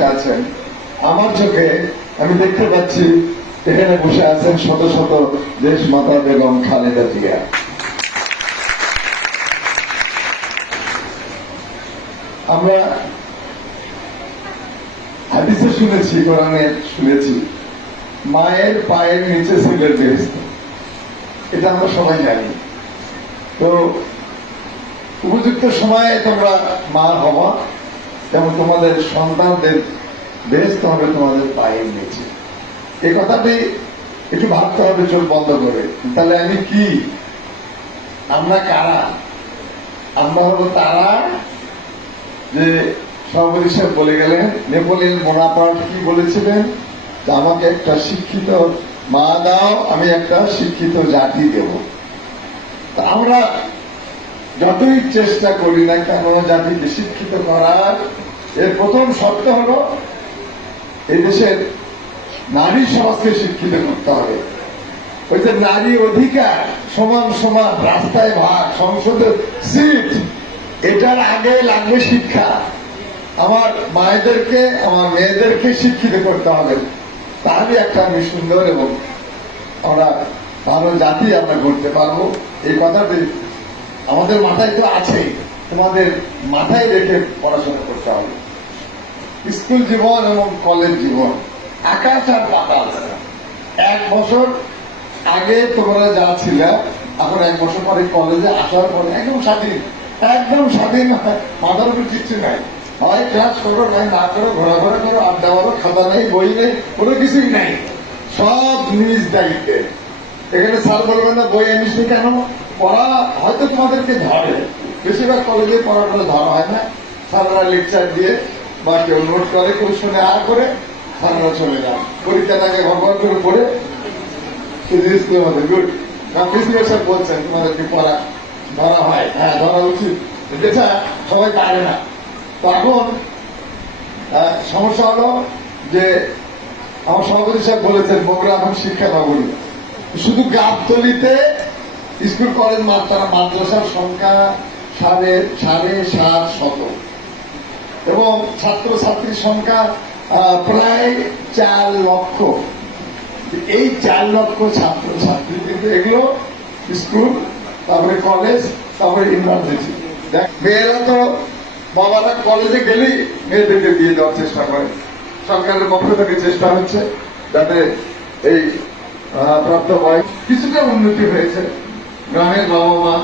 বসে আছেন, আমার চোখে আমি দেখতে পাচ্ছি এখানে বসে আছেন শত শত দেশ মাতা বেগম খালেদা জিয়া। আমরা হাদিসে শুনেছি, কোরআনে শুনেছি, মায়ের পায়ের নিচে ছেলের বেহেশত। এটা আমরা সবাই জানি। তো উপযুক্ত সময়ে তোমরা মা হবা এবং তোমাদের সন্তানদের বেহেশত হবে তোমাদের পায়ের নিচে। এই কথাটি একটু ভাবতে হবে চোখ বন্ধ করে। তাহলে আমি কি, আমরা কারা? আমরা হবো তারা যে সভাপতি সাহেব বলে গেলেন, নেপোলিয়ন বোনাপার্ট কি বলেছিলেন, যে আমাকে একটা শিক্ষিত মা দাও, আমি একটা শিক্ষিত জাতি দেব। তা আমরা যতই চেষ্টা করি না কেন জাতিকে শিক্ষিত করার, এর প্রথম শর্ত হল এই দেশের নারী সমাজকে শিক্ষিত করতে হবে। ওই যে নারী অধিকার, সমান সমান রাস্তায় ভাগ, সংসদের সিট, এটার আগে লাগবে শিক্ষা। আমার মায়েদেরকে, আমার মেয়েদেরকে শিক্ষিত করতে হবে, তাহলে একটা আমি সুন্দর এবং আমরা ভালো জাতি আমরা করতে পারবো। এই কথাটি আমাদের মাথায় তো আছেই, তোমাদের মাথায় রেখে পড়াশোনা করতে হবে। স্কুল জীবন এবং কলেজ জীবন আকাশ আর পাতাল। 1 বছর আগে তোমরা যা ছিল, এখন 1 বছর পরে কলেজে আসার পরে একদম স্বাধীন, একদম স্বাধীন। মাথার উপর কিচ্ছু নাই, হয় ক্লাস করো নাই না করো, ঘোরাঘোরা করো, আড্ডা মারো, খাতা নেই, বই নেই, কোনো কিছুই নাই, সব নিজ দায়িত্বে। এখানে স্যার বলবেন না বই আনিস নি কেন, পড়া হয়তো তোমাদেরকে ধরে, বেশিরভাগ কলেজে পড়াটা ধরা হয় না। স্যাররা লেকচার দিয়ে বা কেউ নোট করে, কেউ শুনে আর করে, স্যাররা চলে যান। পরীক্ষার আগে ভগবান করে পড়ে গুড। প্রিন্সিপাল স্যার বলছেন তোমাদেরকে পড়া ধরা হয়, হ্যাঁ ধরা উচিত, যেটা সবাই পারে না। তখন সমস্যা হলো যে আমার সভাপতি সাহেব বলেছেন বগুড়া এখন শিক্ষা নগরী। শুধু গাবতলীতে স্কুল কলেজ মাদ্রাসার সংখ্যা 7.5 এবং ছাত্রছাত্রীর সংখ্যা প্রায় 4 লক্ষ। এই 4 লক্ষ ছাত্রছাত্রী, কিন্তু এগুলো স্কুল, তারপরে কলেজ, তারপরে ইউনিভার্সিটি। মেয়েরা তো বাবারা কলেজে গেলেই মেয়েদেরকে বিয়ে দেওয়ার চেষ্টা করে। সরকারের পক্ষ থেকে চেষ্টা হচ্ছে যাতে এই প্রাপ্ত বয়স কিছুটা উন্নতি হয়েছে। গ্রামের বাবা মা